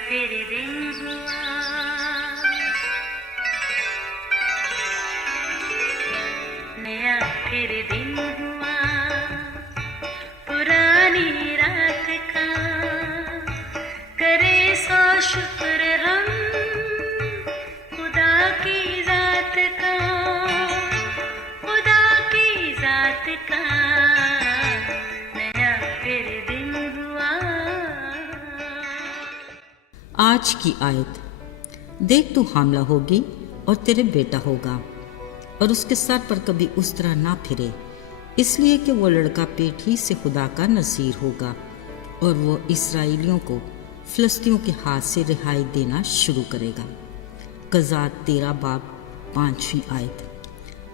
پھر دن ہوا، نیا پھر دن ہوا، پرانی رات کا کرے سو شکر ہم خدا کی ذات کا، خدا کی ذات کا نیا پھر دن ہوا۔ آج کی آیت، دیکھ تو حاملہ ہوگی اور تیرے بیٹا ہوگا اور اس کے سر پر کبھی اس طرح نہ پھرے، اس لیے کہ وہ لڑکا پیٹ ہی سے خدا کا نذیر ہوگا اور وہ اسرائیلیوں کو فلسطینیوں کے ہاتھ سے رہائی دینا شروع کرے گا۔ قضات 13 باب 5ویں آیت۔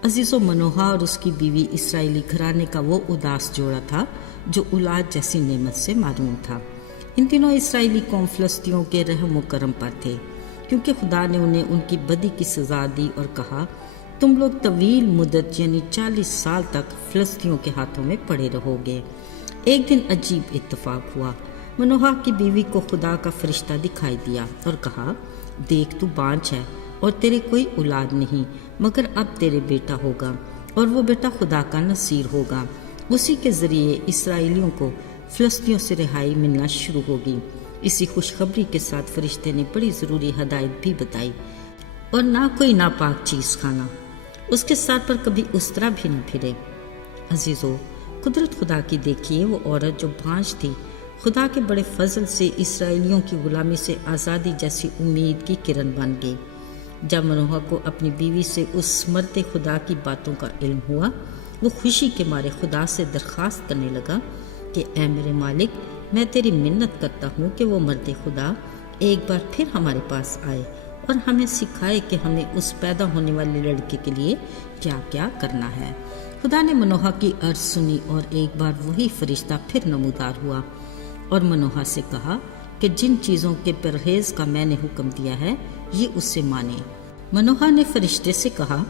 عزیز و منوحہ اور اس کی بیوی اسرائیلی گھرانے کا وہ اداس جوڑا تھا جو اولاد جیسی نعمت سے محروم تھا۔ ان دنوں اسرائیلی قوم فلسطینیوں کے رحم و کرم پر تھے، کیونکہ خدا نے انہیں ان کی بدی کی سزا دی اور کہا تم لوگ طویل مدت یعنی 40 سال تک فلسطینیوں کے ہاتھوں میں پڑے رہو گے۔ ایک دن عجیب اتفاق ہوا، منوحہ کی بیوی کو خدا کا فرشتہ دکھائی دیا اور کہا دیکھ تو بانجھ ہے اور تیرے کوئی اولاد نہیں، مگر اب تیرے بیٹا ہوگا اور وہ بیٹا خدا کا نصیر ہوگا، اسی کے ذریعے اسرائیلیوں کو فلسطینیوں سے رہائی ملنا شروع ہوگی۔ اسی خوشخبری کے ساتھ فرشتے نے بڑی ضروری ہدایت بھی بتائی، اور نہ کوئی ناپاک چیز کھانا، اس کے سر پر کبھی اس طرح بھی نہ پھرے۔ عزیزو، قدرت خدا کی دیکھیے، وہ عورت جو بانجھ تھی خدا کے بڑے فضل سے اسرائیلیوں کی غلامی سے آزادی جیسی امید کی کرن بن گئی۔ جب منوحہ کو اپنی بیوی سے اس مرد خدا کی باتوں کا علم ہوا، وہ خوشی کے مارے خدا سے درخواست کرنے لگا کہ اے میرے مالک، میں تیری منت کرتا ہوں کہ وہ مرد خدا ایک بار پھر ہمارے پاس آئے اور ہمیں سکھائے کہ ہمیں اس پیدا ہونے والے لڑکے کے لیے کیا کیا کرنا ہے۔ خدا نے منوحہ کی عرض سنی اور ایک بار وہی فرشتہ پھر نمودار ہوا اور منوحہ سے کہا کہ جن چیزوں کے پرہیز کا میں نے حکم دیا ہے یہ اس سے مانے۔ منوحہ نے فرشتے سے کہا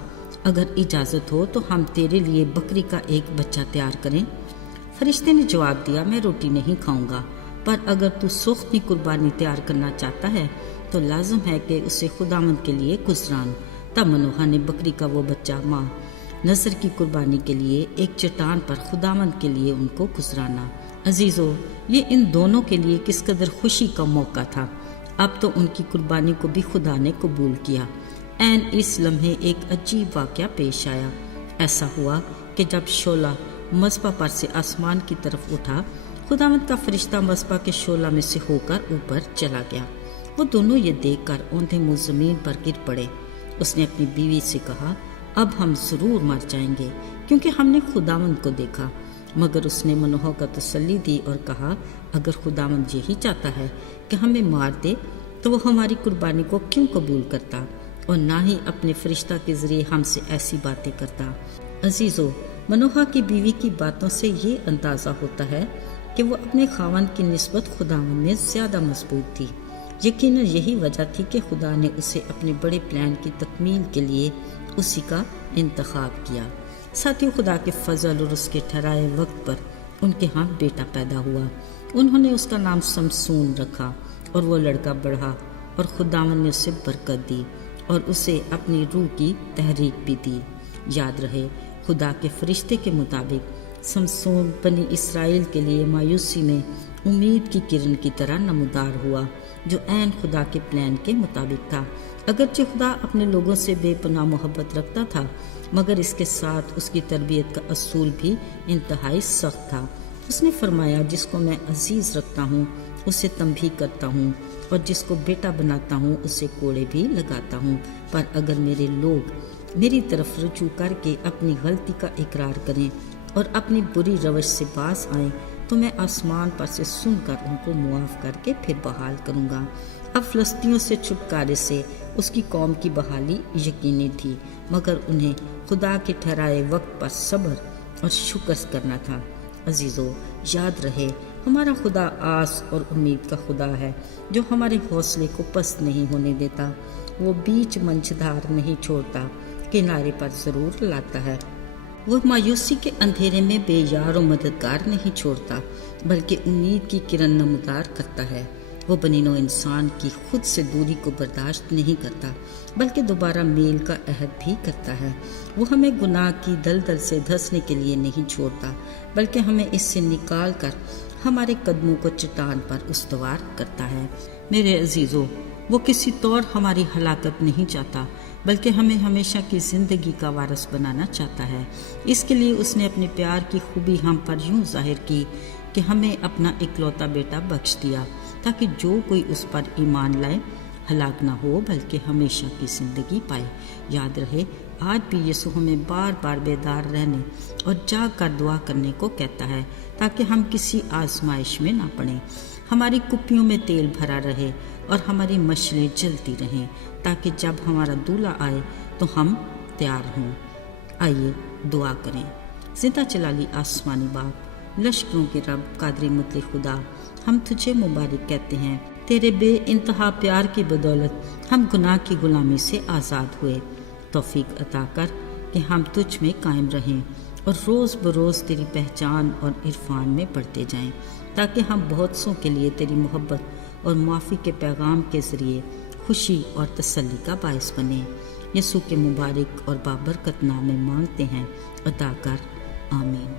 اگر اجازت ہو تو ہم تیرے لیے بکری کا ایک بچہ تیار کریں۔ فرشتے نے جواب دیا میں روٹی نہیں کھاؤں گا، پر اگر تو سوختنی قربانی تیار کرنا چاہتا ہے تو لازم ہے کہ اسے خداوند کے لیے گزران۔ تب منوحہ نے بکری کا وہ بچہ ماں نذر کی قربانی کے لیے ایک چٹان پر خداوند کے لیے ان کو گزرانا۔ عزیزو، یہ ان دونوں کے لیے کس قدر خوشی کا موقع تھا۔ اب تو ان کی قربانی کو بھی خدا نے قبول کیا۔ عین اس لمحے ایک عجیب واقعہ پیش آیا۔ ایسا ہوا کہ جب شعلہ مذبح پر سے آسمان کی طرف اٹھا، خداوند کا فرشتہ مذبح کے شعلہ میں سے ہو کر اوپر چلا گیا۔ وہ دونوں یہ دیکھ کر اوندھے منہ زمین پر گر پڑے۔ اس نے اپنی بیوی سے کہا اب ہم ضرور مر جائیں گے کیونکہ ہم نے خداوند کو دیکھا، مگر اس نے منوحہ کو تسلی دی اور کہا اگر خداوند یہی چاہتا ہے کہ ہمیں مار دے تو وہ ہماری قربانی کو کیوں قبول کرتا اور نہ ہی اپنے فرشتہ کے ذریعے ہم سے ایسی باتیں کرتا۔ عزیزو، منوحہ کی بیوی کی باتوں سے یہ اندازہ ہوتا ہے کہ وہ اپنے خاوند کی نسبت خداوند میں زیادہ مضبوط تھی۔ یقیناً یہی وجہ تھی کہ خدا نے اسے اپنے بڑے پلان کی تکمیل کے لیے اسی کا انتخاب کیا۔ ساتھیوں، خدا کے فضل اور اس کے ٹھہرائے وقت پر ان کے ہاں بیٹا پیدا ہوا۔ انہوں نے اس کا نام سمسون رکھا اور وہ لڑکا بڑھا اور خداوند نے اسے برکت دی اور اسے اپنی روح کی تحریک بھی دی۔ یاد رہے، خدا کے فرشتے کے مطابق سمسون بنی اسرائیل کے لیے مایوسی میں امید کی کرن کی طرح نمودار ہوا جو عین خدا کے پلان کے مطابق تھا۔ اگرچہ خدا اپنے لوگوں سے بے پناہ محبت رکھتا تھا، مگر اس کے ساتھ اس کی تربیت کا اصول بھی انتہائی سخت تھا۔ اس نے فرمایا جس کو میں عزیز رکھتا ہوں اسے تنبیہ کرتا ہوں اور جس کو بیٹا بناتا ہوں اسے کوڑے بھی لگاتا ہوں، پر اگر میرے لوگ میری طرف رجوع کر کے اپنی غلطی کا اقرار کریں اور اپنی بری روش سے باز آئیں تو میں آسمان پر سے سن کر ان کو معاف کر کے پھر بحال کروں گا۔ اب فلسطینیوں سے چھٹکارے سے اس کی قوم کی بحالی یقینی تھی، مگر انہیں خدا کے ٹھہرائے وقت پر صبر اور شکر کرنا تھا۔ عزیزو، یاد رہے ہمارا خدا آس اور امید کا خدا ہے جو ہمارے حوصلے کو پست نہیں ہونے دیتا۔ وہ بیچ منجھدار نہیں چھوڑتا، کنارے پر ضرور لاتا ہے۔ وہ مایوسی کے اندھیرے میں بے یار و مددگار نہیں چھوڑتا، بلکہ امید کی کرن نمودار کرتا ہے۔ وہ بنی نوع انسان کی خود سے دوری کو برداشت نہیں کرتا بلکہ دوبارہ میل کا عہد بھی کرتا ہے۔ وہ ہمیں گناہ کی دلدل سے دھنسنے کے لیے نہیں چھوڑتا بلکہ ہمیں اس سے نکال کر ہمارے قدموں کو چٹان پر استوار کرتا ہے۔ میرے عزیزو، وہ کسی طور ہماری ہلاکت نہیں چاہتا بلکہ ہمیں ہمیشہ کی زندگی کا وارث بنانا چاہتا ہے۔ اس کے لیے اس نے اپنے پیار کی خوبی ہم پر یوں ظاہر کی کہ ہمیں اپنا اکلوتا بیٹا بخش دیا تاکہ جو کوئی اس پر ایمان لائے ہلاک نہ ہو بلکہ ہمیشہ کی زندگی پائے۔ یاد رہے، آج بھی یسوع ہمیں بار بار بیدار رہنے اور جاگ کر دعا کرنے کو کہتا ہے تاکہ ہم کسی آزمائش میں نہ پڑیں۔ ہماری کپیوں میں تیل بھرا رہے اور ہماری مشلیں جلتی رہیں تاکہ جب ہمارا دولہا آئے تو ہم تیار ہوں۔ آئیے دعا کریں۔ زندہ جلالی آسمانی باپ، لشکروں کے رب، قادر مطلق خدا، ہم تجھے مبارک کہتے ہیں۔ تیرے بے انتہا پیار کی بدولت ہم گناہ کی غلامی سے آزاد ہوئے۔ توفیق عطا کر کہ ہم تجھ میں قائم رہیں اور روز بروز تیری پہچان اور عرفان میں بڑھتے جائیں تاکہ ہم بہت سوں کے لیے تیری محبت اور معافی کے پیغام کے ذریعے خوشی اور تسلی کا باعث بنیں۔ یسوع کے مبارک اور بابرکت نام میں مانگتے ہیں، عطا کر، آمین۔